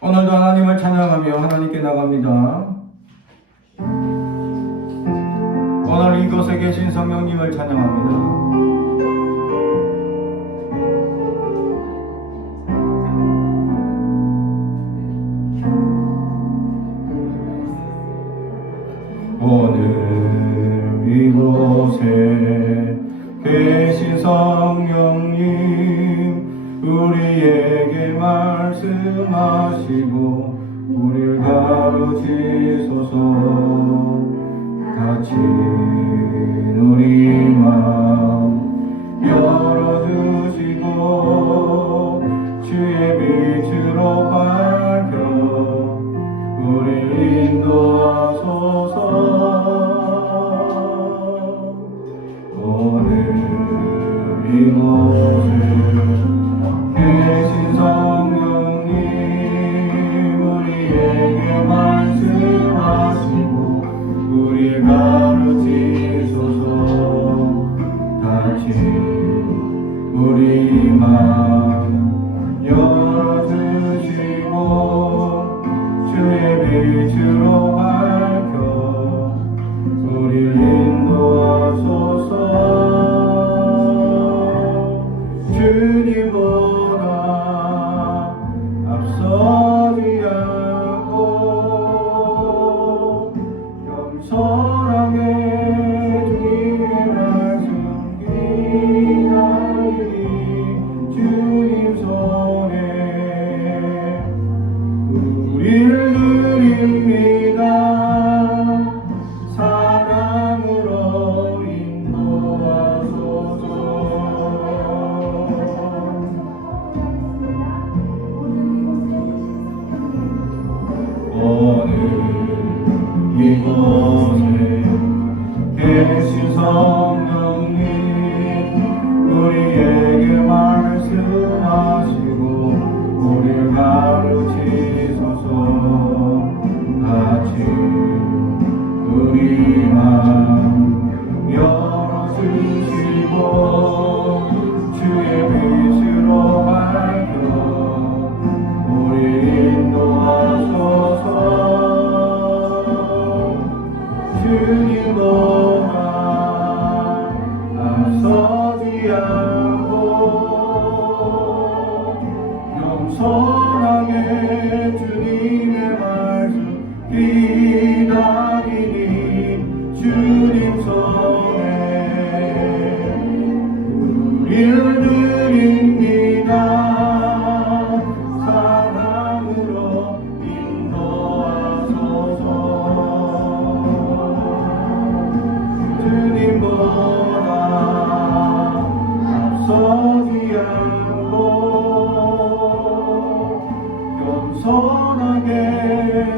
오늘도 하나님을 찬양하며 하나님께 나갑니다. 오늘 이곳에 계신 성령님을 찬양합니다. 오늘 이곳에 계신 성령님 우리에게 말씀하시고 우리를 가르치소서. 같이 우리 마음 열어주시고 주의 빛으로 밝혀 우리 인도하소서. 오늘 이곳에 계신 성령님 우리에게 말씀하시고 우리를 가르치소서. 같이 우리 마음 열어주시고 주의 빛으로 밝혀 우리를 인도하소서. 주님보다 앞서지 않고 겸손하게 주님의 말씀 기다리니 주님 손에 우리를 드립니다. 사랑으로 인도하소서. 오늘 이곳에 계신 성령님 우리에게 말씀하시고 우리를 가르치소서. 같이 우리 마음 열어주시고 주의 빛으로 밝혀 우리 인도하소서. 주님보다 앞서지 않고 겸손하게 주님의 말씀 기다리니 주님 손에 우리를 드립니다. 사랑으로 인도하소서. 주님보다 앞서지 않고 겸손하게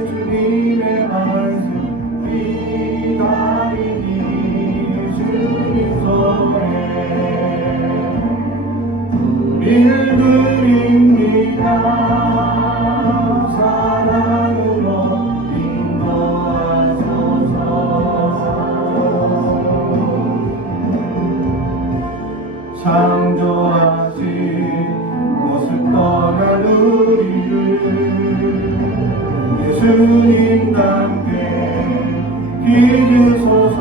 주님의 말씀 기다리니 주님 손에 우리를 드립니다. 사랑으로 인도하소서. 창조하신 모습 떠난 우리를 예수님답게 기르소서.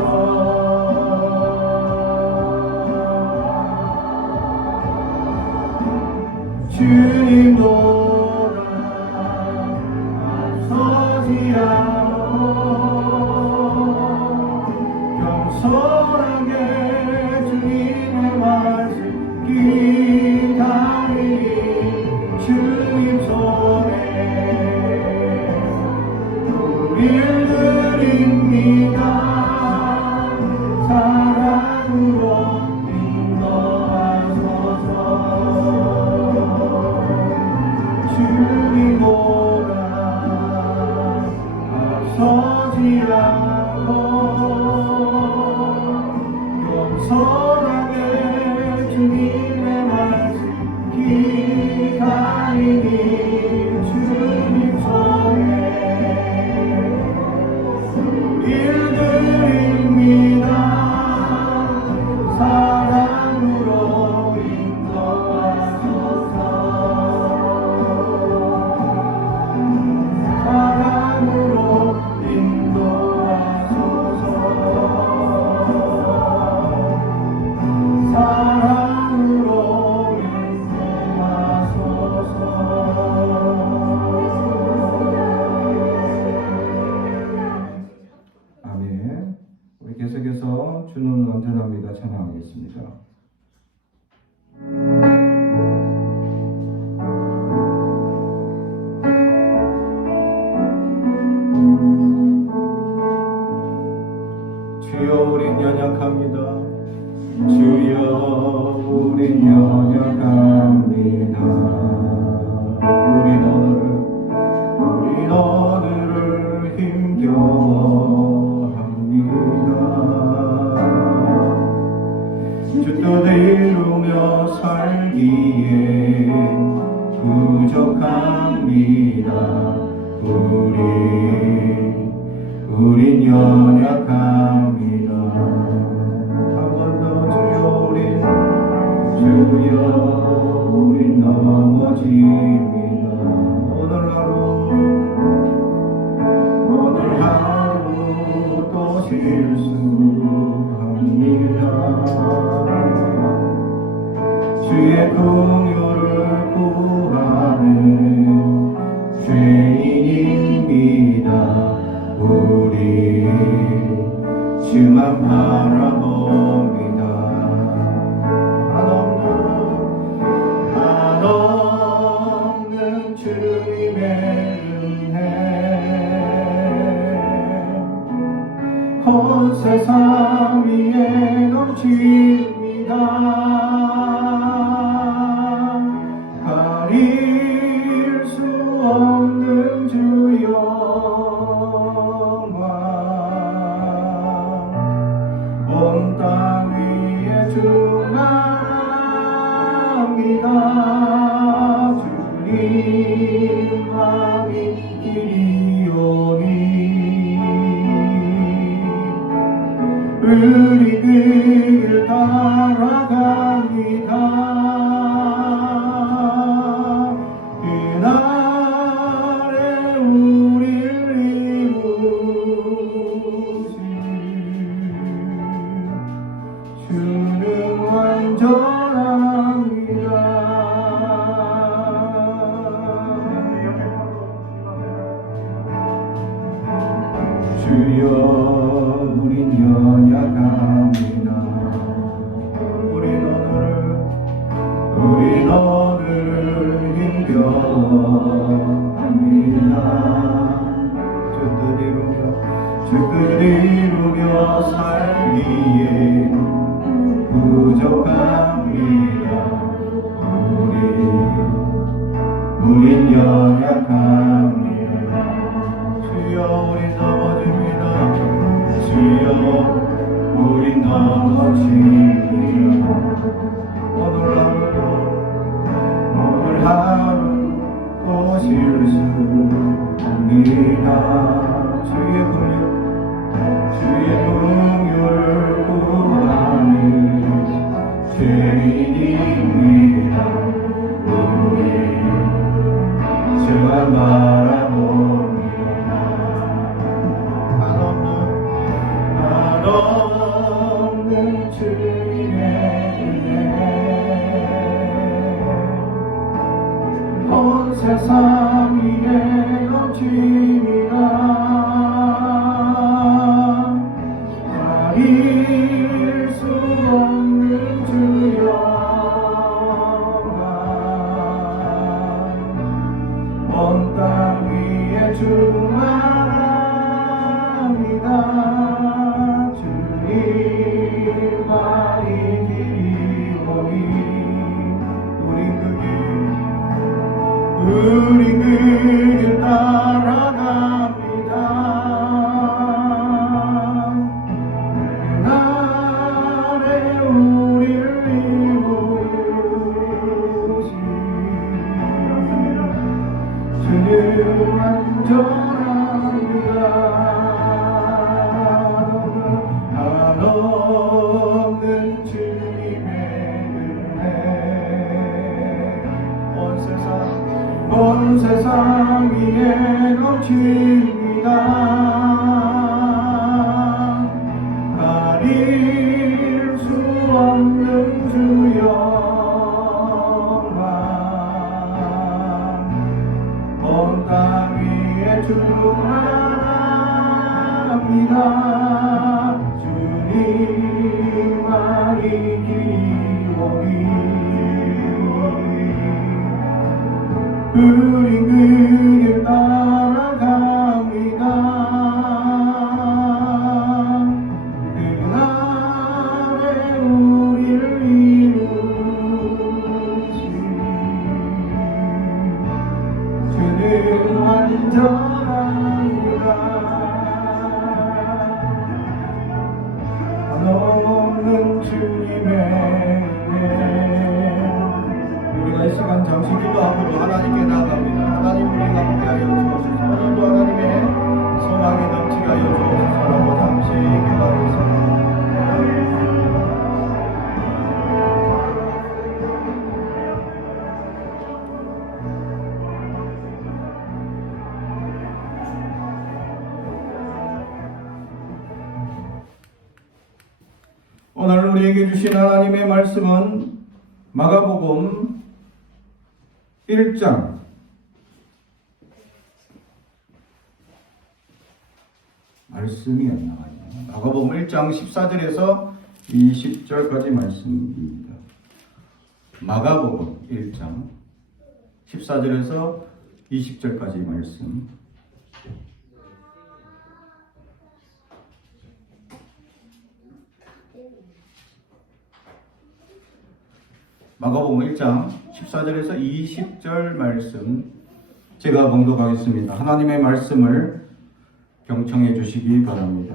주님보다 앞서지 않고 겸손하게 주님의 말씀 기다리니 주님 손에 우리를 드립니다. 사랑으로 인도하소서. 주님보다 앞서지 않고 겸손하게 주님의 말씀 기다리니 주님 손에 우리를 드립니다. 사랑으로 인도하소서. 살기에 부족합니다. 우린 연약합니다. 한 번 더 주여 우린 넘어집니다. 오늘 하루 또 실수합니다. 주의 긍휼을 구하는 죄인입니다. 우리 주만 바라봅니다. 한없는 주님의 은혜 온 세상 위에 넘칩니다. 가릴 수 없는 주 영광 온 땅 위에 충만합니다. 주님만이 길이오니 우리 그 길 따라갑니다. 그날에 우리를 이루신 주는 완전합니다. 주여 우린 연약합니다. 우린 오늘 힘겨워합니다. 주 뜻 이루며 살기에 부족합니다. 우린 연약합니다. 주여 우린 넘어집니다. 주여 우린 넘어집니다. 오늘 하루 또 실수합니다. 주의 긍휼을 구하는 죄인입니다. 우리 주만 바라봅니다. 한없는 주님의 은혜 온 세상 위에 넘칩니다. 가릴 수 없는 주 영광 온 땅 위에 충만합니다. 주님만이 길이오니 우리 그 길 따라갑니다. 그날에 우리를 이루신 주는 완전합니다. 한없는 주님의 은혜 온 세상 위에 넘칩니다. 가릴 수 없는 주 영광 온 땅 위에 충만합니다. 주님만이 길이오니 우린 그 길 따라갑니다. 그날에 우리를 이루신 주는 완전합니다. 한없는 주님의 은혜 우리에게 주신 하나님의 말씀은 마가복음 1장 말씀이 안 나와요. 마가복음 1장 14절에서 20절까지 말씀입니다. 마가복음 1장 14절에서 20절까지 말씀. 마가복음 1장 14절에서 20절 말씀 제가 봉독하겠습니다. 하나님의 말씀을 경청해 주시기 바랍니다.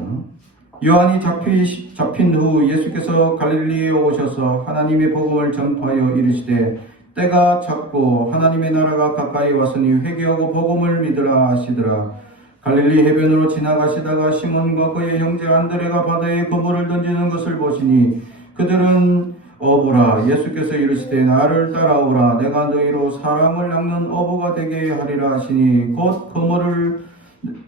요한이 잡힌 후 예수께서 갈릴리에 오셔서 하나님의 복음을 전파하여 이르시되 때가 찼고 하나님의 나라가 가까이 왔으니 회개하고 복음을 믿으라 하시더라. 갈릴리 해변으로 지나가시다가 시몬과 그의 형제 안드레가 바다에 그물을 던지는 것을 보시니 그들은 어부라. 예수께서 이르시되 나를 따라오라. 내가 너희로 사람을 낚는 어부가 되게 하리라 하시니 곧 그물을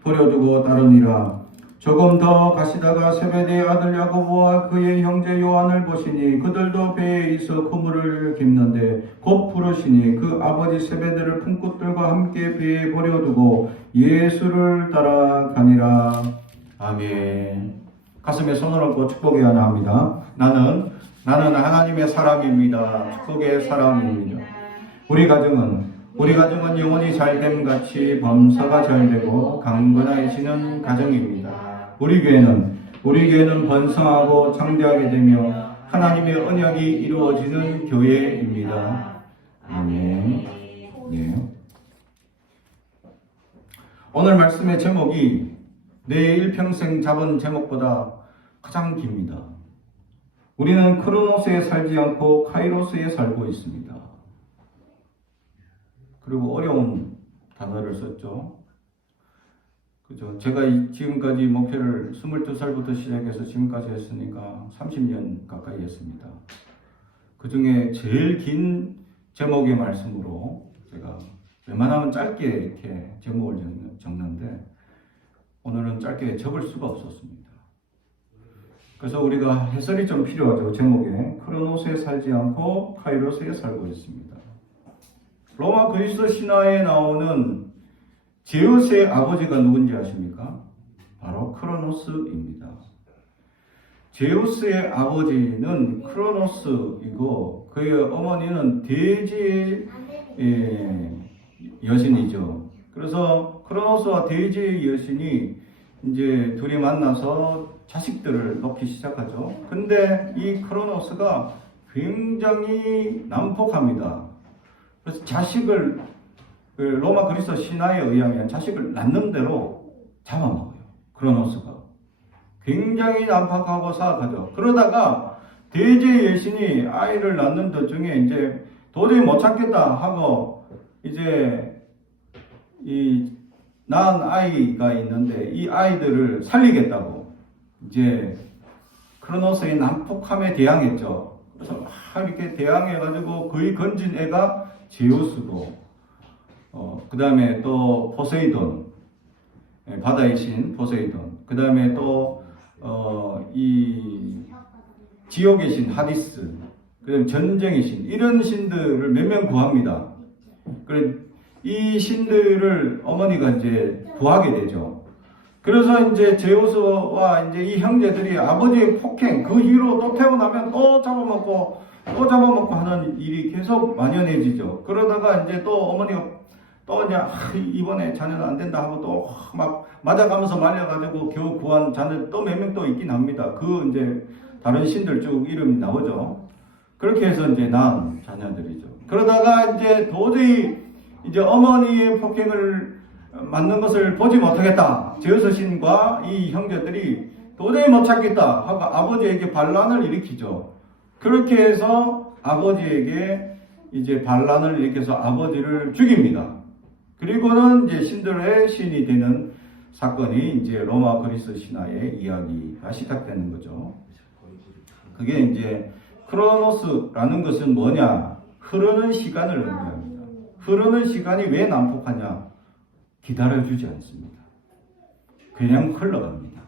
버려두고 따르니라. 조금 더 가시다가 세베대의 아들 야고보와 그의 형제 요한을 보시니 그들도 배에 있어 그물을 깁는데 곧 부르시니 그 아버지 세베대를 품꾼들과 함께 배에 버려두고 예수를 따라가니라. 아멘. 가슴에 손을 얹고 축복해야 합니다. 나는 하나님의 사람입니다. 축복의 사람입니다. 우리 가정은 영혼이 잘됨 같이 범사가 잘되고 강건해지는 가정입니다. 우리 교회는 번성하고 창대하게 되며 하나님의 언약이 이루어지는 교회입니다. 아멘. 네. 오늘 말씀의 제목이 내 일평생 잡은 제목보다 가장 깁니다. 우리는 크로노스에 살지 않고 카이로스에 살고 있습니다. 그리고 어려운 단어를 썼죠. 그죠? 제가 지금까지 목회를 22살부터 시작해서 지금까지 했으니까 30년 가까이 했습니다. 그 중에 제일 긴 제목의 말씀으로 제가 웬만하면 짧게 이렇게 제목을 적는데 오늘은 짧게 적을 수가 없었습니다. 그래서 우리가 해설이 좀 필요하죠. 제목에 크로노스에 살지 않고 카이로스에 살고 있습니다. 로마 그리스도 신화에 나오는 제우스의 아버지가 누군지 아십니까? 바로 크로노스입니다. 제우스의 아버지는 크로노스이고 그의 어머니는 대지의 여신이죠. 그래서 크로노스와 대지의 여신이 이제 둘이 만나서 자식들을 낳기 시작하죠. 근데 이 크로노스가 굉장히 난폭합니다. 그래서 자식을 로마 그리스도 신화에 의하면 자식을 낳는 대로 잡아먹어요. 크로노스가 굉장히 난폭하고 사악하죠. 그러다가 대제의 여신이 아이를 낳는 도중에 이제 도저히 못 참겠다 하고 이제 이 낳은 아이가 있는데 이 아이들을 살리겠다고 이제 크로노스의 난폭함에 대항했죠. 그래서 이렇게 대항해가지고 거의 건진 애가 제우스고, 그 다음에 또 포세이돈, 바다의 신 포세이돈, 그 다음에 또 이 지옥의 신 하디스, 그 다음에 전쟁의 신, 이런 신들을 몇 명 구합니다. 그래 이 신들을 어머니가 이제 구하게 되죠. 그래서 이제 제우스와 이제 이 형제들이 아버지의 폭행, 그 뒤로 또 태어나면 또 잡아먹고 하는 일이 계속 만연해지죠. 그러다가 이제 또 어머니가 또 이제 이번에 자녀는 안 된다 하고 또 막 맞아가면서 말려가지고 겨우 구한 자녀 또 몇 명 또 있긴 합니다. 그 이제 다른 신들 쭉 이름이 나오죠. 그렇게 해서 이제 낳은 자녀들이죠. 그러다가 이제 도저히 이제 어머니의 폭행을 맞는 것을 보지 못하겠다. 제우스 신과 이 형제들이 도저히 못 참겠다 하고 아버지에게 반란을 일으키죠. 그렇게 해서 아버지에게 이제 반란을 일으켜서 아버지를 죽입니다. 그리고는 이제 신들의 신이 되는 사건이 이제 로마 그리스 신화의 이야기가 시작되는 거죠. 그게 이제 크로노스라는 것은 뭐냐? 흐르는 시간을 의미합니다. 흐르는 시간이 왜 난폭하냐? 기다려주지 않습니다. 그냥 흘러갑니다.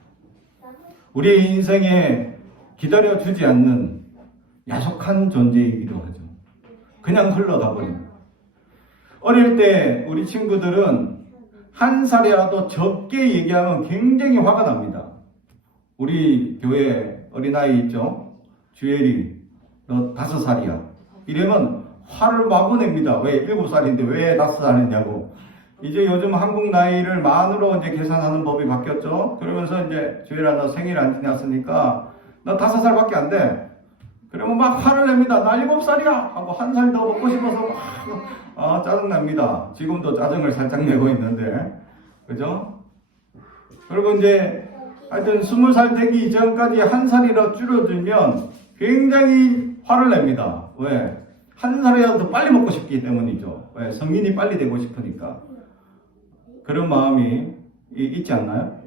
우리의 인생에 기다려주지 않는 야속한 존재이기도 하죠. 그냥 흘러가 버립니다. 어릴 때 우리 친구들은 한 살이라도 적게 얘기하면 굉장히 화가 납니다. 우리 교회 어린아이 있죠? 주엘이, 너 5살이야. 이러면 화를 마구 냅니다. 왜 7살인데 왜 5살이냐고. 이제 요즘 한국 나이를 만으로 이제 계산하는 법이 바뀌었죠. 그러면서 이제 주엘아, 너 생일 안 지났으니까 너 5살밖에 안 돼. 그러면 막 화를 냅니다. 나 7살이야! 하고 1살 더 먹고 싶어서 막 짜증납니다. 지금도 짜증을 살짝 내고 있는데. 그죠? 그리고 이제 하여튼 20살 되기 이전까지 1살이라 줄여들면 굉장히 화를 냅니다. 왜? 1살이라도 더 빨리 먹고 싶기 때문이죠. 왜? 성인이 빨리 되고 싶으니까. 그런 마음이 있지 않나요?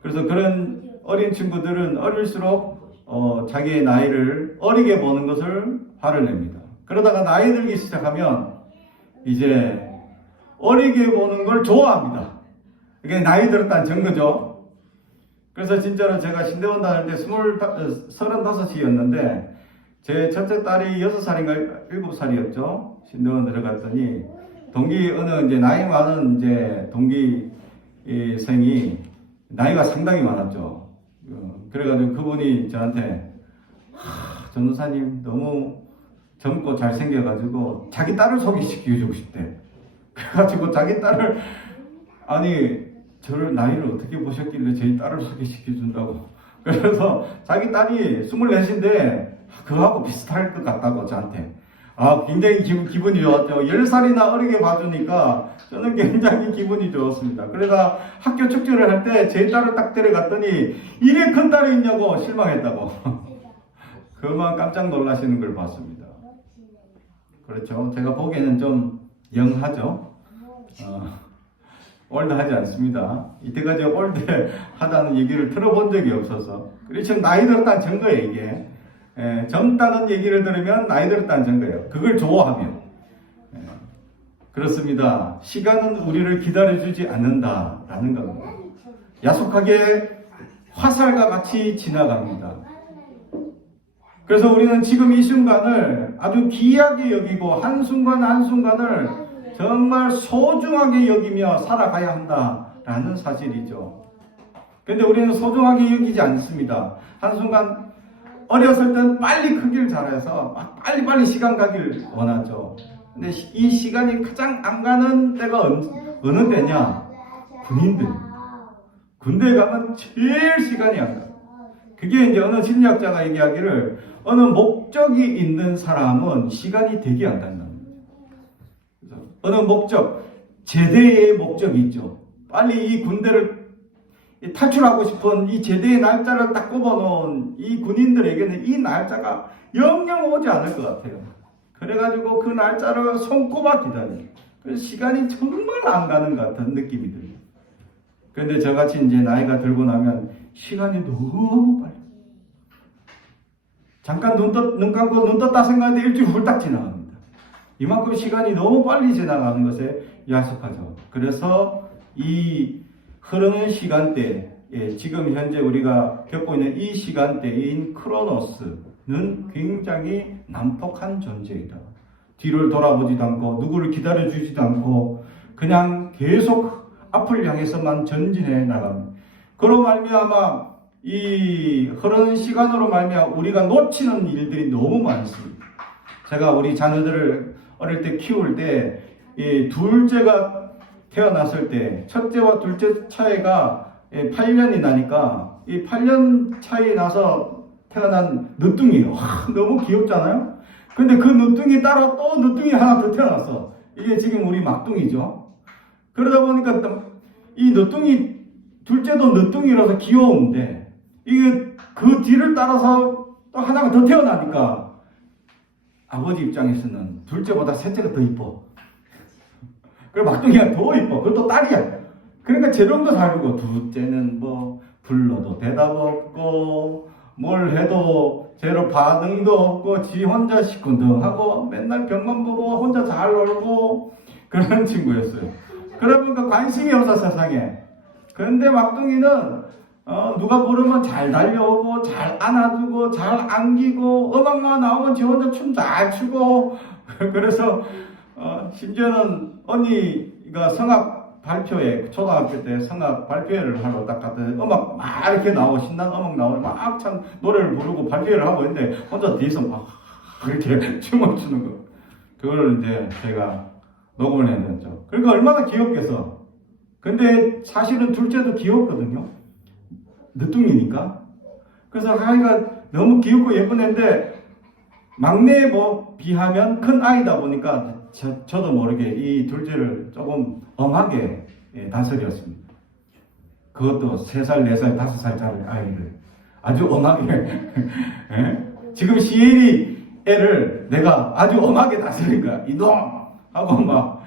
그래서 그런 어린 친구들은 어릴수록 자기의 나이를 어리게 보는 것을 화를 냅니다. 그러다가 나이 들기 시작하면 이제 어리게 보는 걸 좋아합니다. 이게 나이 들었다는 증거죠. 그래서 진짜로 제가 신대원 다닐 때 35이었는데 제 첫째 딸이 6살인가 7살이었죠. 신대원 들어갔더니 동기 어느 이제 나이 많은 이제 동기생이 나이가 상당히 많았죠. 그래가지고 그분이 저한테 전도사님 너무 젊고 잘생겨가지고 자기 딸을 소개시켜주고 싶대. 그래가지고 자기 딸을 아니 저를 나이를 어떻게 보셨길래 제 딸을 소개시켜준다고. 그래서 자기 딸이 24인데 그거하고 비슷할 것 같다고 저한테. 굉장히 기분이 좋았죠. 10살이나 어리게 봐주니까 저는 굉장히 기분이 좋았습니다. 그러다 학교 축제를 할 때 제 딸을 딱 데려갔더니 이래 큰 딸이 있냐고 실망했다고. 그만 깜짝 놀라시는 걸 봤습니다. 그렇죠. 제가 보기에는 좀 영하죠. 올드하지 않습니다. 이때까지 올드하다는 얘기를 들어본 적이 없어서. 그리고 지금 나이 들었다는 증거예요, 이게. 젊다는 얘기를 들으면 나이 들었다는 증거예요. 그걸 좋아하면. 그렇습니다. 시간은 우리를 기다려주지 않는다라는 겁니다. 야속하게 화살과 같이 지나갑니다. 그래서 우리는 지금 이 순간을 아주 귀하게 여기고 한순간 한순간을 정말 소중하게 여기며 살아가야 한다라는 사실이죠. 그런데 우리는 소중하게 여기지 않습니다. 한순간 어렸을 땐 빨리 크길 잘해서 빨리빨리 시간 가길 원하죠. 근데 이 시간이 가장 안 가는 때가 어느 때냐? 군인들. 군대에 가면 제일 시간이 안 가. 그게 이제 어느 심리학자가 얘기하기를 어느 목적이 있는 사람은 시간이 되게 안 간다는 거예요. 어느 목적, 제대의 목적이 있죠. 빨리 이 군대를 탈출하고 싶은 이 제대의 날짜를 딱 꼽아놓은 이 군인들에게는 이 날짜가 영영 오지 않을 것 같아요. 그래가지고 그 날짜를 손꼽아 기다려요. 그래서 시간이 정말 안 가는 것 같은 느낌이 들어요. 그런데 저같이 이제 나이가 들고 나면 시간이 너무 빨리. 잠깐 눈 감고 눈 떴다 생각하는데 일주일 훌딱 지나갑니다. 이만큼 시간이 너무 빨리 지나가는 것에 야속하죠. 그래서 이 흐르는 시간대, 지금 현재 우리가 겪고 있는 이 시간대인 크로노스는 굉장히 난폭한 존재이다. 뒤를 돌아보지도 않고 누구를 기다려주지도 않고 그냥 계속 앞을 향해서만 전진해 나갑니다. 그로 말미암아 이 흐르는 시간으로 말미암아 우리가 놓치는 일들이 너무 많습니다. 제가 우리 자녀들을 어릴 때 키울 때 이 둘째가 태어났을 때 첫째와 둘째 차이가 8년이 나니까 이 8년 차이 나서 태어난 늦둥이요. 너무 귀엽잖아요. 근데 그 늦둥이 따라 또 늦둥이 하나 더 태어났어. 이게 지금 우리 막둥이죠. 그러다 보니까 이 늦둥이 둘째도 늦둥이라서 귀여운데 이게 그 뒤를 따라서 또 하나가 더 태어나니까 아버지 입장에서는 둘째보다 셋째가 더 이뻐. 그리고 막둥이가 더 이뻐. 그것도 딸이야. 그러니까 재롱도 살고 둘째는 뭐 불러도 대답 없고 뭘 해도 제로 반응도 없고 지 혼자 시큰둥하고 맨날 병만 보고 혼자 잘 놀고 그런 친구였어요. 그러니까 관심이 없어 세상에. 그런데 막둥이는 누가 부르면 잘 달려오고 잘 안아주고 잘 안기고 음악만 나오면 지 혼자 춤 잘 추고 그래서 심지어는 언니가 성악 발표회 초등학교 때 성악 발표회를 하러 딱 갔더니 음악 막 이렇게 나오고 신나는 음악 나오고 막 참 노래를 부르고 발표회를 하고 있는데 혼자 뒤에서 막 그렇게 춤을 추는 거 그걸 이제 제가 녹음을 했는죠. 그러니까 얼마나 귀엽겠어. 근데 사실은 둘째도 귀엽거든요. 늦둥이니까. 그래서 하이가 너무 귀엽고 예쁜 애인데 막내에 뭐 비하면 큰 아이다 보니까 저도 모르게 이 둘째를 조금 엄하게 다스렸습니다. 그것도 3살, 4살, 5살짜리 아이를 아주 엄하게 지금 시엘이 애를 내가 아주 엄하게 다스린 거야. 이놈! 하고 막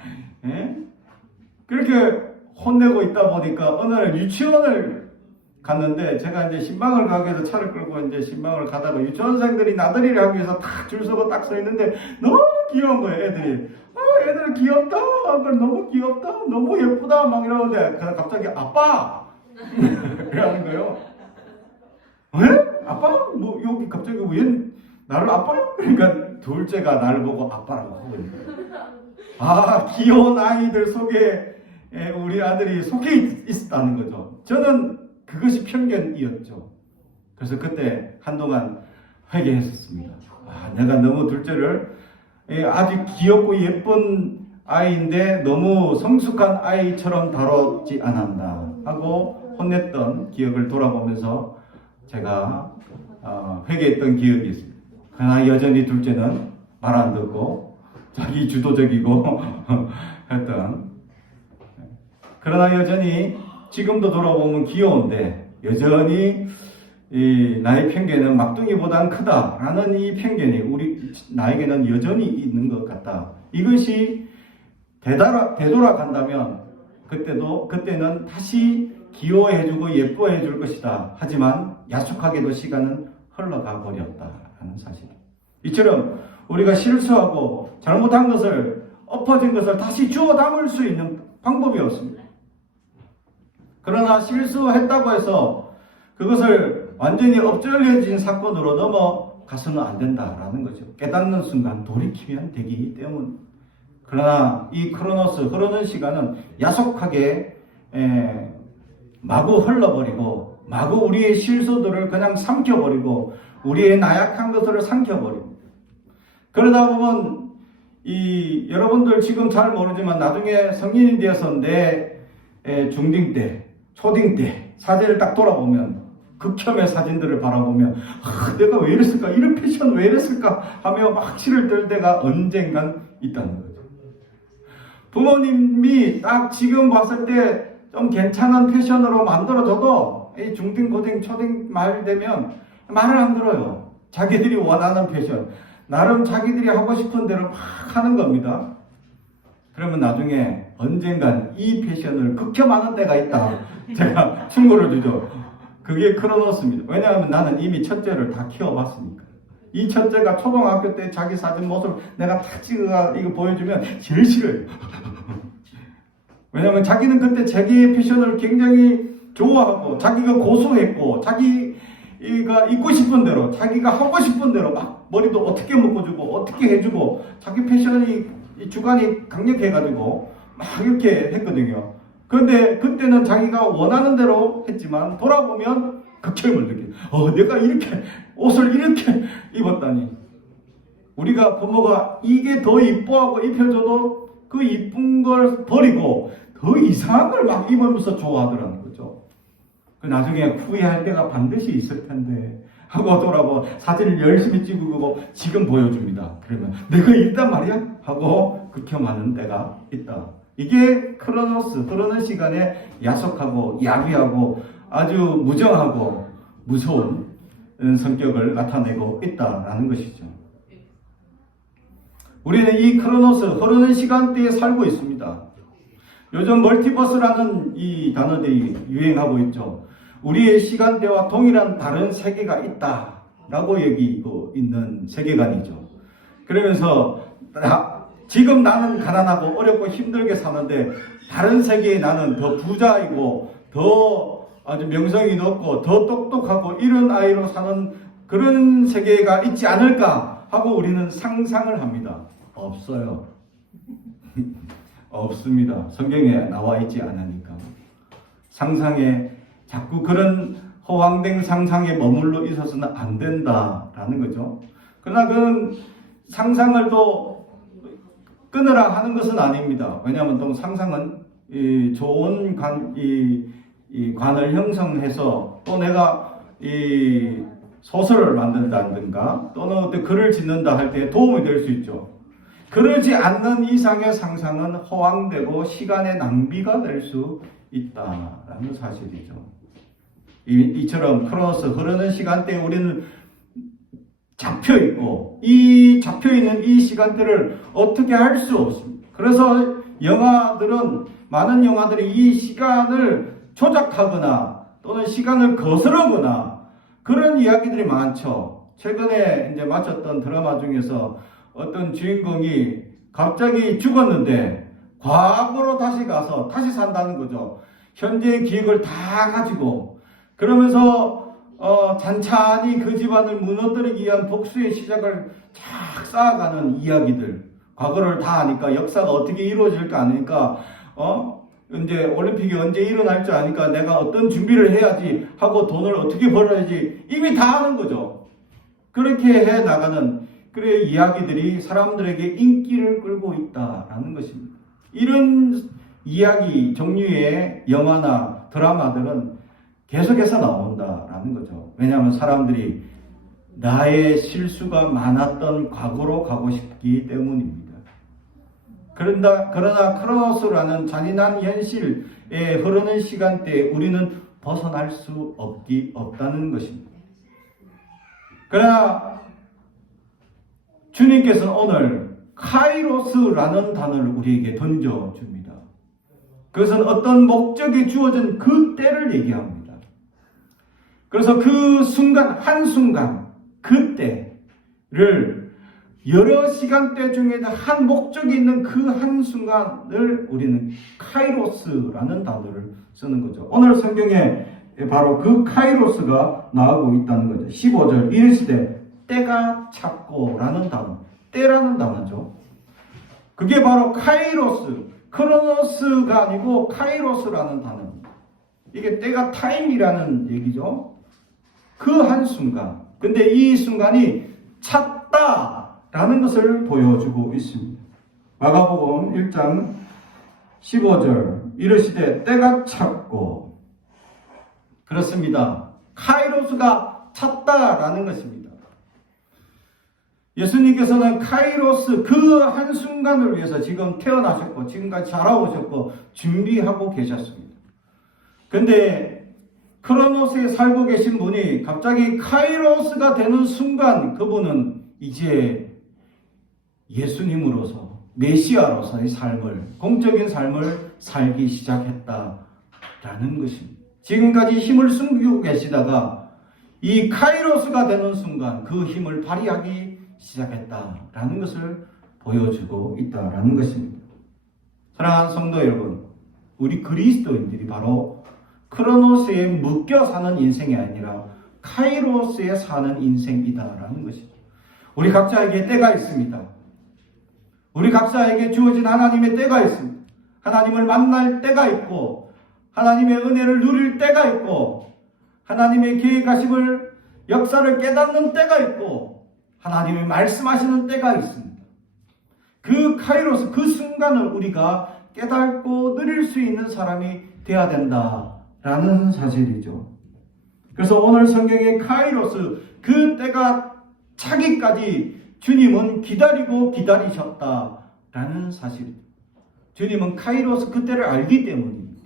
그렇게 혼내고 있다 보니까 어느 날 유치원을 갔는데 제가 이제 신방을 가기 위해서 차를 끌고 이제 신방을 가다가 유치원생들이 나들이를 하기 위해서 딱 줄 서고 딱 서 있는데 너무 귀여운 거예요, 애들이. 애들 귀엽다. 너무 귀엽다. 너무 예쁘다. 막 이러는데 갑자기 아빠! 이러는 거예요. 왜? 아빠? 뭐 여기 갑자기 왜 나를 아빠? 그러니까 둘째가 나를 보고 아빠라고 하고 있는 거예요. 귀여운 아이들 속에 우리 아들이 속해 있었다는 거죠. 저는 그것이 편견이었죠. 그래서 그때 한동안 회개했었습니다. 내가 너무 둘째를 아주 귀엽고 예쁜 아이인데 너무 성숙한 아이처럼 다뤘지 않았나 하고 혼냈던 기억을 돌아보면서 제가 회개했던 기억이 있습니다. 그러나 여전히 둘째는 말 안 듣고 자기 주도적이고 했던 그러나 여전히 지금도 돌아보면 귀여운데 여전히 나의 편견은 막둥이보다는 크다라는 이 편견이 나에게는 여전히 있는 것 같다. 이것이 되돌아간다면 그때는 다시 귀여워해주고 예뻐해줄 것이다. 하지만 야속하게도 시간은 흘러가 버렸다라는 사실. 이처럼 우리가 실수하고 잘못한 것을 엎어진 것을 다시 주워 담을 수 있는 방법이 없습니다. 그러나 실수했다고 해서 그것을 완전히 엎질러진 사건으로 넘어가서는 안 된다라는 거죠. 깨닫는 순간 돌이키면 되기 때문. 그러나 이 크로노스 흐르는 시간은 야속하게 마구 흘러버리고 마구 우리의 실수들을 그냥 삼켜버리고 우리의 나약한 것들을 삼켜버립니다. 그러다 보면 여러분들 지금 잘 모르지만 나중에 성인이 되어서 내 중딩 때, 초딩 때 사진을 딱 돌아보면 극혐의 사진들을 바라보면 내가 왜 이랬을까? 이런 패션 왜 이랬을까? 하며 막 치를 떨 때가 언젠간 있다는 거죠. 부모님이 딱 지금 봤을 때 좀 괜찮은 패션으로 만들어줘도 이 중딩, 고딩, 초딩 말 되면 말을 안 들어요. 자기들이 원하는 패션. 나름 자기들이 하고 싶은 대로 막 하는 겁니다. 그러면 나중에 언젠간 이 패션을 극혐하는 때가 있다. 제가 충고를 주죠. 그게 크로노스입니다. 왜냐하면 나는 이미 첫째를 다 키워봤으니까. 이 첫째가 초등학교 때 자기 사진 모습 내가 다 찍어가 이거 보여주면 제일 싫어요. 왜냐하면 자기는 그때 자기의 패션을 굉장히 좋아하고 자기가 고수했고 자기가 입고 싶은 대로 자기가 하고 싶은 대로 막 머리도 어떻게 묶어주고 어떻게 해주고 자기 패션이 주관이 강력해가지고 막 이렇게 했거든요. 그런데 그때는 자기가 원하는 대로 했지만 돌아보면 극혐을 느껴요. 내가 이렇게 옷을 이렇게 입었다니. 우리가 부모가 이게 더 이뻐하고 입혀줘도 그 이쁜 걸 버리고 더 이상한 걸 막 입으면서 좋아하더라는 거죠. 나중에 후회할 때가 반드시 있을 텐데 하고 돌아보 사진을 열심히 찍고 지금 보여줍니다. 그러면 내가 일단 말이야 하고 극혐하는 때가 있다. 이게 크로노스 흐르는 시간에 야속하고 야비하고 아주 무정하고 무서운 성격을 나타내고 있다라는 것이죠. 우리는 이 크로노스 흐르는 시간대에 살고 있습니다. 요즘 멀티버스라는 이 단어들이 유행하고 있죠. 우리의 시간대와 동일한 다른 세계가 있다라고 여기고 있는 세계관이죠. 그러면서 지금 나는 가난하고 어렵고 힘들게 사는데 다른 세계에 나는 더 부자이고 더 아주 명성이 높고 더 똑똑하고 이런 아이로 사는 그런 세계가 있지 않을까 하고 우리는 상상을 합니다. 없어요. 없습니다. 성경에 나와 있지 않으니까. 상상에 자꾸 그런 허황된 상상에 머물러 있어서는 안 된다라는 거죠. 그러나 그런 상상을 또 끊으라 하는 것은 아닙니다. 왜냐하면 또 상상은 이 좋은 관을 형성해서 또 내가 이 소설을 만든다든가 또는 어떤 글을 짓는다 할 때 도움이 될 수 있죠. 그러지 않는 이상의 상상은 허황되고 시간의 낭비가 될 수 있다라는 사실이죠. 이처럼 크로노스 흐르는 시간대에 우리는 잡혀있고 이 잡혀있는 이 시간대를 어떻게 할 수 없습니다. 그래서 많은 영화들이 이 시간을 조작하거나 또는 시간을 거스르거나 그런 이야기들이 많죠. 최근에 이제 마쳤던 드라마 중에서 어떤 주인공이 갑자기 죽었는데 과거로 다시 가서 다시 산다는 거죠. 현재의 기억을 다 가지고 그러면서 잔잔히 그 집안을 무너뜨리기 위한 복수의 시작을 쫙 쌓아가는 이야기들. 과거를 다 아니까 역사가 어떻게 이루어질까 아니까 이제 올림픽이 언제 일어날 줄 아니까 내가 어떤 준비를 해야지 하고 돈을 어떻게 벌어야지 이미 다 아는 거죠. 그렇게 해 나가는 그런 이야기들이 사람들에게 인기를 끌고 있다라는 것입니다. 이런 이야기 종류의 영화나 드라마들은 계속해서 나온다라는 거죠. 왜냐하면 사람들이 나의 실수가 많았던 과거로 가고 싶기 때문입니다. 그러나 크로노스라는 잔인한 현실에 흐르는 시간대에 우리는 벗어날 수 없다는 것입니다. 그러나 주님께서는 오늘 카이로스라는 단어를 우리에게 던져줍니다. 그것은 어떤 목적이 주어진 그 때를 얘기합니다. 그래서 그 순간, 한순간, 그때를 여러 시간대 중에도 한 목적이 있는 그 한순간을 우리는 카이로스라는 단어를 쓰는 거죠. 오늘 성경에 바로 그 카이로스가 나오고 있다는 거죠. 15절 이르시되 때가 찼고라는 단어, 때라는 단어죠. 그게 바로 카이로스, 크로노스가 아니고 카이로스라는 단어입니다. 이게 때가 타임이라는 얘기죠. 그 한순간. 근데 이 순간이 찼다라는 것을 보여주고 있습니다. 마가복음 1장 15절 이르시되 때가 찼고 그렇습니다. 카이로스가 찼다라는 것입니다. 예수님께서는 카이로스 그 한순간을 위해서 지금 태어나셨고 지금까지 자라오셨고 준비하고 계셨습니다. 근데 크로노스에 살고 계신 분이 갑자기 카이로스가 되는 순간 그분은 이제 예수님으로서 메시아로서의 삶을 공적인 삶을 살기 시작했다라는 것입니다. 지금까지 힘을 숨기고 계시다가 이 카이로스가 되는 순간 그 힘을 발휘하기 시작했다라는 것을 보여주고 있다라는 것입니다. 사랑하는 성도 여러분, 우리 그리스도인들이 바로 크로노스에 묶여 사는 인생이 아니라 카이로스에 사는 인생이다라는 것이죠. 우리 각자에게 때가 있습니다. 우리 각자에게 주어진 하나님의 때가 있습니다. 하나님을 만날 때가 있고 하나님의 은혜를 누릴 때가 있고 하나님의 계획하심을 역사를 깨닫는 때가 있고 하나님이 말씀하시는 때가 있습니다. 그 카이로스, 그 순간을 우리가 깨닫고 누릴 수 있는 사람이 되어야 된다라는 사실이죠. 그래서 오늘 성경의 카이로스, 그 때가 차기까지 주님은 기다리고 기다리셨다라는 사실입니다. 주님은 카이로스 그 때를 알기 때문입니다.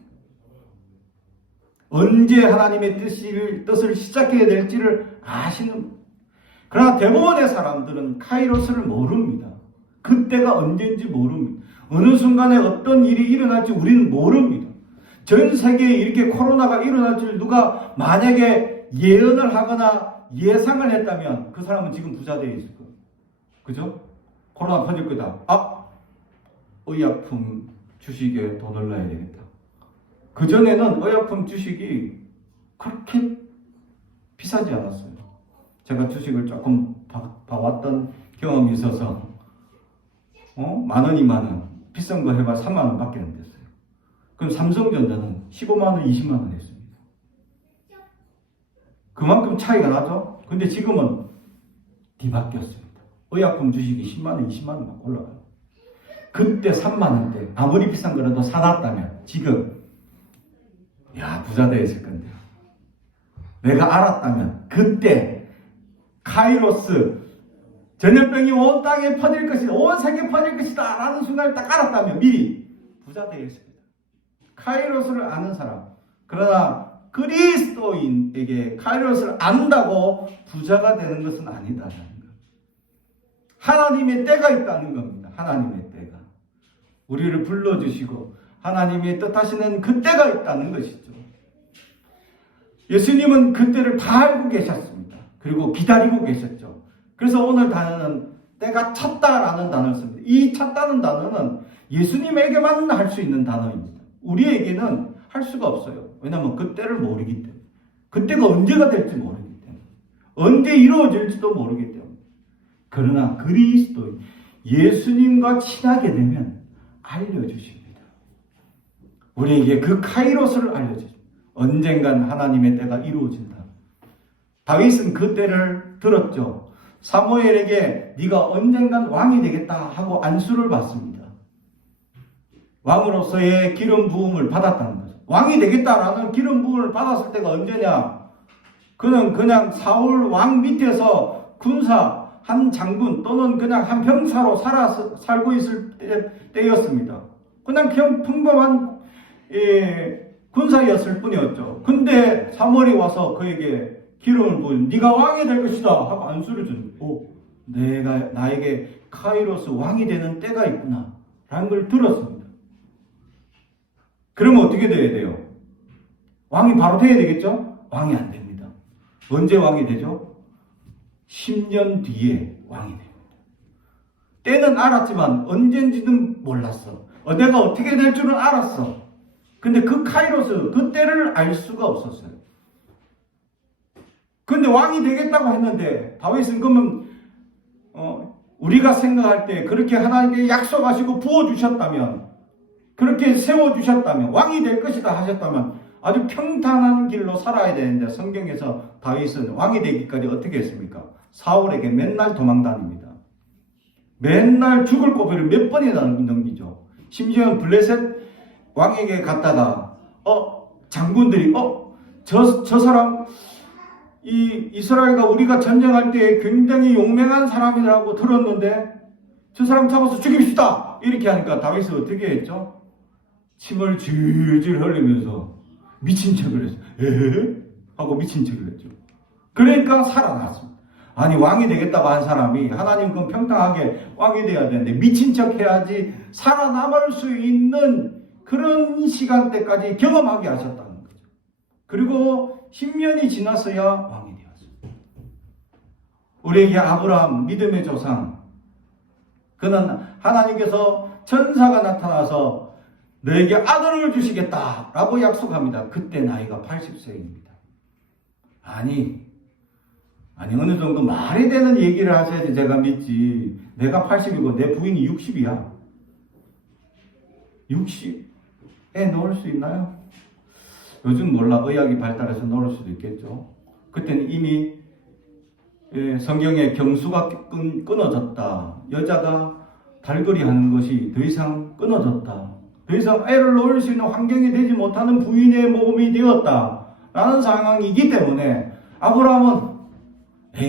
언제 하나님의 뜻을 시작해야 될지를 아시는. 그러나 대부분의 사람들은 카이로스를 모릅니다. 그때가 언제인지 모릅니다. 어느 순간에 어떤 일이 일어날지 우리는 모릅니다. 전 세계에 이렇게 코로나가 일어날 줄 누가 만약에 예언을 하거나 예상을 했다면 그 사람은 지금 부자 되어 있을 거예요. 그죠? 코로나 퍼질 거다. 의약품 주식에 돈을 넣어야 되겠다. 그전에는 의약품 주식이 그렇게 비싸지 않았어요. 제가 주식을 조금 봐왔던 경험이 있어서 10,000원, 20,000원 비싼 거 해봐 30,000원 밖에 안 됐어요. 그럼 삼성전자는 150,000원, 200,000원 했습니다. 그만큼 차이가 나죠? 근데 지금은 뒤바뀌었습니다. 의약품 주식이 10만원, 20만원 막 올라가요. 그때 3만원대 아무리 비싼 거라도 사놨다면 지금 부자 되었을 건데요. 내가 알았다면 그때 카이로스 전염병이 온 땅에 퍼질 것이다, 온 세계에 퍼질 것이다 라는 순간을 딱 알았다면 미리 부자 되었습니다. 카이로스를 아는 사람, 그러나 그리스도인에게 카이로스를 안다고 부자가 되는 것은 아니다라는 것. 하나님의 때가 있다는 겁니다. 하나님의 때가 우리를 불러주시고 하나님의 뜻하시는 그 때가 있다는 것이죠. 예수님은 그 때를 다 알고 계셨습니다. 그리고 기다리고 계셨죠. 그래서 오늘 단어는 때가 찼다라는 단어를 씁니다. 이 찼다는 단어는 예수님에게만 할 수 있는 단어입니다. 우리에게는 할 수가 없어요. 왜냐하면 그 때를 모르기 때문에. 그때가 언제가 될지 모르기 때문에. 언제 이루어질지도 모르기 때문에. 그러나 그리스도인 예수님과 친하게 되면 알려주십니다. 우리에게 그 카이로스를 알려주십니다. 언젠간 하나님의 때가 이루어진다. 다윗은 그 때를 들었죠. 사무엘에게 네가 언젠간 왕이 되겠다 하고 안수를 받습니다. 왕으로서의 기름 부음을 받았다는 거죠. 왕이 되겠다라는 기름 부음을 받았을 때가 언제냐? 그는 그냥 사울 왕 밑에서 군사 한 장군 또는 그냥 한 병사로 살고 있을 때였습니다. 그냥 평범한 군사였을 뿐이었죠. 근데 사무엘이 와서 그에게 기름을 부은 네가 왕이 될 것이다 하고 안수를 주는 내가 나에게 카이로스 왕이 되는 때가 있구나 라는 걸 들었습니다. 그러면 어떻게 돼야 돼요? 왕이 바로 돼야 되겠죠? 왕이 안 됩니다. 언제 왕이 되죠? 10년 뒤에 왕이 됩니다. 때는 알았지만 언젠지는 몰랐어. 내가 어떻게 될 줄은 알았어. 근데 그 카이로스, 그 때를 알 수가 없었어요. 근데 왕이 되겠다고 했는데 다윗은 그러면 우리가 생각할 때 그렇게 하나님께 약속하시고 부어주셨다면, 그렇게 세워주셨다면, 왕이 될 것이다 하셨다면 아주 평탄한 길로 살아야 되는데 성경에서 다윗은 왕이 되기까지 어떻게 했습니까? 사울에게 맨날 도망다닙니다. 맨날 죽을 고비를 몇 번이나 넘기죠. 심지어 블레셋 왕에게 갔다가 장군들이 저 사람 이 이스라엘과 우리가 전쟁할 때 굉장히 용맹한 사람이라고 들었는데 저 사람 잡아서 죽입시다 이렇게 하니까 다윗이 어떻게 했죠? 침을 질질 흘리면서 미친 척을 했어요. 에헤? 하고 미친 척을 했죠. 그러니까 살아났습니다. 아니 왕이 되겠다고 한 사람이 하나님 그럼 평등하게 왕이 돼야 되는데 미친 척 해야지 살아남을 수 있는 그런 시간대까지 경험하게 하셨다는 거죠. 그리고 10년이 지났어야 왕이 되었습니다. 우리에게 아브라함 믿음의 조상, 그는 하나님께서 천사가 나타나서 너에게 아들을 주시겠다라고 약속합니다. 그때 나이가 80세입니다. 아니 어느 정도 말이 되는 얘기를 하셔야지 제가 믿지. 내가 80이고 내 부인이 60이야. 60에 놓을 수 있나요? 요즘 몰라. 의학이 발달해서 놓을 수도 있겠죠. 그때는 이미 성경에 경수가 끊어졌다. 여자가 달거리 하는 것이 더 이상 끊어졌다. 더 이상 애를 놓을 수 있는 환경이 되지 못하는 부인의 몸이 되었다 라는 상황이기 때문에 아브라함은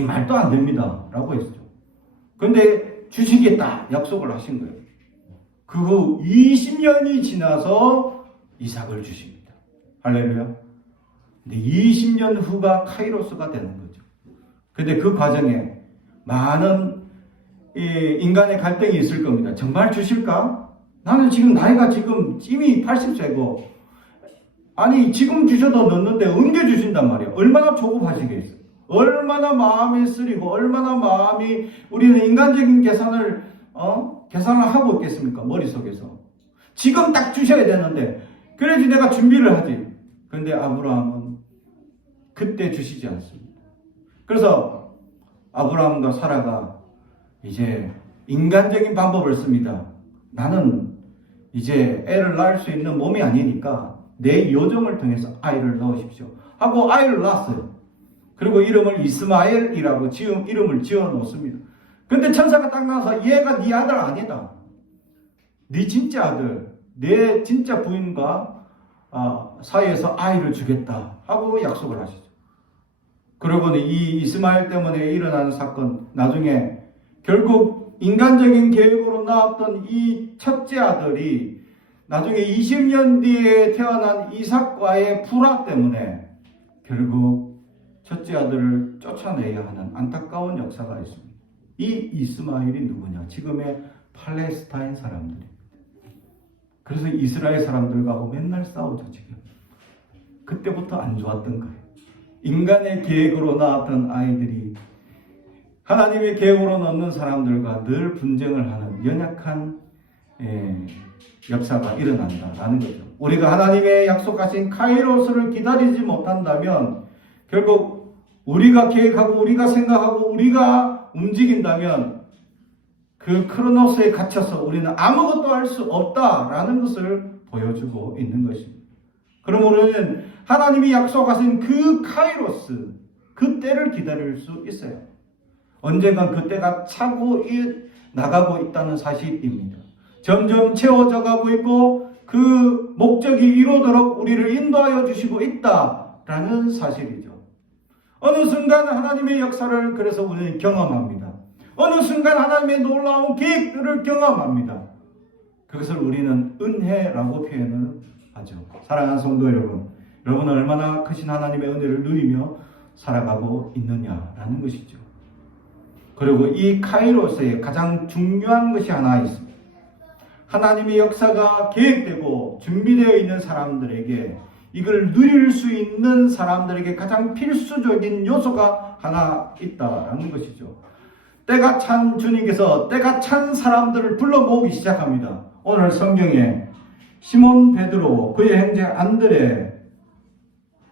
말도 안 됩니다 라고 했죠. 근데 주시겠다 약속을 하신 거예요. 그 후 20년이 지나서 이삭을 주십니다. 할렐루야. 근데 20년 후가 카이로스가 되는 거죠. 근데 그 과정에 많은 인간의 갈등이 있을 겁니다. 정말 주실까? 나는 지금 나이가 지금 이미 80세고 아니 지금 주셔도 넣는데 언제 주신단 말이야. 얼마나 조급하시겠어. 얼마나 마음이 쓰리고 얼마나 마음이 우리는 인간적인 계산을 하고 있겠습니까? 머릿속에서. 지금 딱 주셔야 되는데 그래야지 내가 준비를 하지. 근데 아브라함은 그때 주시지 않습니다. 그래서 아브라함과 사라가 이제 인간적인 방법을 씁니다. 나는 이제 애를 낳을 수 있는 몸이 아니니까 내 요정을 통해서 아이를 넣으십시오 하고 아이를 낳았어요. 그리고 이름을 이스마엘이라고 이름을 지어 놓습니다. 근데 천사가 딱 나와서 얘가 네 아들 아니다. 네 진짜 아들, 내 진짜 부인과 사이에서 아이를 주겠다 하고 약속을 하시죠. 그러고는 이 이스마엘 때문에 일어나는 사건, 나중에 결국 인간적인 계획으로 낳았던 이 첫째 아들이 나중에 20년 뒤에 태어난 이삭과의 불화 때문에 결국 첫째 아들을 쫓아내야 하는 안타까운 역사가 있습니다. 이 이스마엘이 누구냐? 지금의 팔레스타인 사람들입니다. 그래서 이스라엘 사람들과 맨날 싸우죠, 지금. 그때부터 안 좋았던 거예요. 인간의 계획으로 낳았던 아이들이 하나님의 계획으로 낳는 사람들과 늘 분쟁을 하는 연약한 역사가 일어난다라는 거죠. 우리가 하나님의 약속하신 카이로스를 기다리지 못한다면 결국 우리가 계획하고 우리가 생각하고 우리가 움직인다면 그 크로노스에 갇혀서 우리는 아무것도 할 수 없다라는 것을 보여주고 있는 것입니다. 그럼 우리는 하나님이 약속하신 그 카이로스, 그 때를 기다릴 수 있어요. 언젠간 그 때가 차고 나가고 있다는 사실입니다. 점점 채워져 가고 있고 그 목적이 이루도록 우리를 인도하여 주시고 있다라는 사실이죠. 어느 순간 하나님의 역사를 그래서 우리는 경험합니다. 어느 순간 하나님의 놀라운 계획들을 경험합니다. 그것을 우리는 은혜라고 표현을 하죠. 사랑하는 성도 여러분, 여러분은 얼마나 크신 하나님의 은혜를 누리며 살아가고 있느냐라는 것이죠. 그리고 이 카이로스에 가장 중요한 것이 하나 있습니다. 하나님의 역사가 계획되고 준비되어 있는 사람들에게 이걸 누릴 수 있는 사람들에게 가장 필수적인 요소가 하나 있다라는 것이죠. 때가 찬 주님께서 때가 찬 사람들을 불러 모으기 시작합니다. 오늘 성경에 시몬 베드로 그의 형제 안드레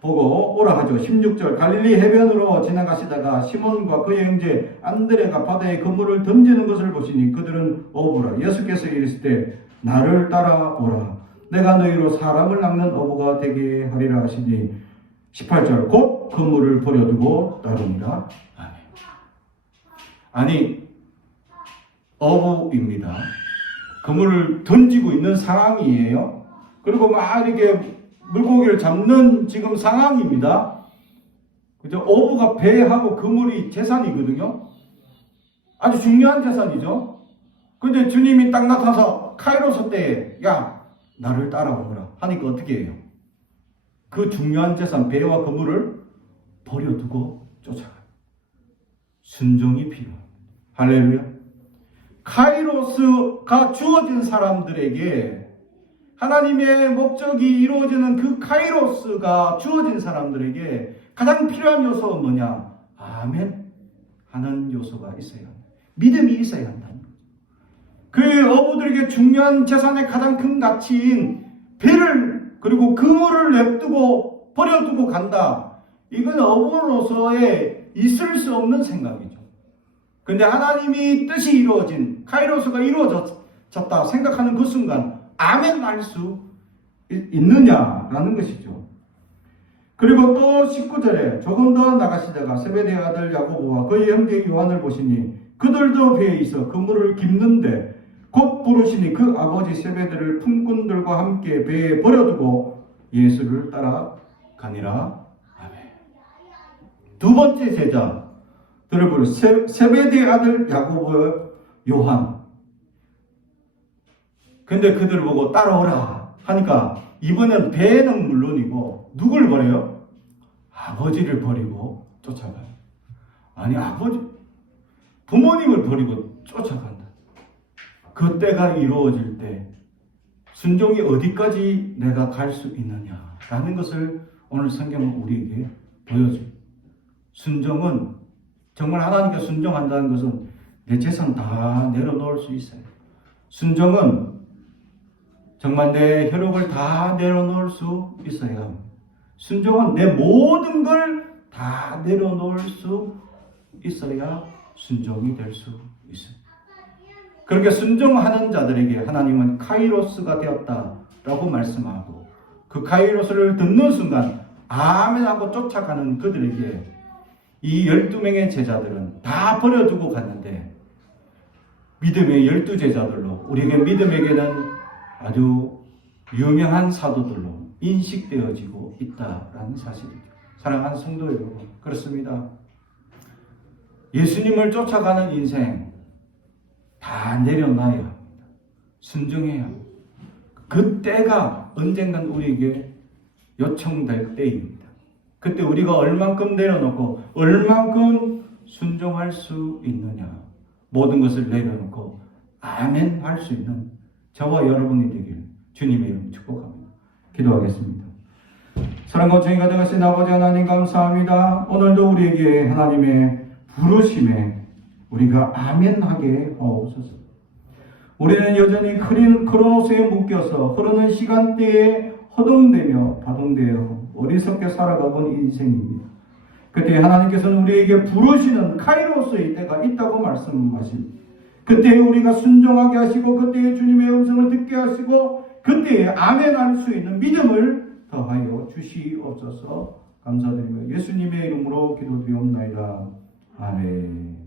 보고 오라 하죠. 16절 갈릴리 해변으로 지나가시다가 시몬과 그의 형제 안드레가 바다에 그물을 던지는 것을 보시니 그들은 어부라. 예수께서 이르시되 나를 따라오라. 내가 너희로 사람을 낚는 어부가 되게 하리라 하시니 18절 곧 그물을 버려두고 따르니라. 아니 어부입니다. 그물을 던지고 있는 상황이에요. 그리고 막 이렇게 물고기를 잡는 지금 상황입니다. 그죠? 어부가 배하고 그물이 재산이거든요. 아주 중요한 재산이죠. 근데 주님이 딱 나타나서 카이로스 때에 야 나를 따라오너라 하니까 어떻게 해요? 그 중요한 재산 배와 그물을 버려두고 쫓아가요. 순종이 필요합니다. 할렐루야. 카이로스가 주어진 사람들에게 하나님의 목적이 이루어지는 그 카이로스가 주어진 사람들에게 가장 필요한 요소가 뭐냐? 아멘 하는 요소가 있어야 합니다. 믿음이 있어야 한다는 거죠. 그 어부들에게 중요한 재산의 가장 큰 가치인 배를 그리고 그물을 냅두고 버려두고 간다. 이건 어부로서의 있을 수 없는 생각이죠. 근데 하나님이 뜻이 이루어진 카이로스가 이루어졌다 생각하는 그 순간 아멘 할 수 있느냐라는 것이죠. 그리고 또 19절에 조금 더 나가시다가 세베대의 아들 야고보와 그의 형제 요한을 보시니 그들도 배에 있어 그물을 깁는데 곧 부르시니 그 아버지 세베대를 품꾼들과 함께 배에 버려두고 예수를 따라가니라. 아멘. 두 번째 제자 들을 세베대의 아들 야고보 요한. 근데 그들 보고 따라오라 하니까 이번엔 배는 물론이고 누굴 버려요? 아버지를 버리고 쫓아가요. 아니 부모님을 버리고 쫓아간다. 그 때가 이루어질 때 순종이 어디까지 내가 갈 수 있느냐라는 것을 오늘 성경은 우리에게 보여줍니다. 순종은 정말 하나님께 순종한다는 것은 내 재산 다 내려놓을 수 있어요. 순종은 정말 내 혈육을 다 내려놓을 수 있어야 합니다. 순종은 내 모든 걸 다 내려놓을 수 있어야 순종이 될 수 있습니다. 그렇게 순종하는 자들에게 하나님은 카이로스가 되었다라고 말씀하고, 그 카이로스를 듣는 순간 아멘하고 쫓아가는 그들에게 이 12명의 제자들은 다 버려두고 갔는데, 믿음의 12제자들로 우리에게 믿음에게는 아주 유명한 사도들로 인식되어지고 있다라는 사실이죠. 사랑하는 성도 여러분, 그렇습니다. 예수님을 쫓아가는 인생 다 내려놔야 합니다. 순종해야 합니다. 그 때가 언젠간 우리에게 요청될 때입니다. 그때 우리가 얼만큼 내려놓고 얼만큼 순종할 수 있느냐, 모든 것을 내려놓고 아멘 할 수 있는 저와 여러분이 되길 주님의 이름 축복합니다. 기도하겠습니다. 사랑과 정의가 되신 아버지 하나님 감사합니다. 오늘도 우리에게 하나님의 부르심에 우리가 아멘하게 하옵소서. 우리는 여전히 크로노스에 묶여서 흐르는 시간대에 허둥대며 바둥대어 어리석게 살아가본 인생입니다. 그때 하나님께서는 우리에게 부르시는 카이로스의 때가 있다고 말씀하십니다. 그때에 우리가 순종하게 하시고, 그때에 주님의 음성을 듣게 하시고, 그때에 아멘할 수 있는 믿음을 더하여 주시옵소서. 감사드리며 예수님의 이름으로 기도드리옵나이다. 아멘.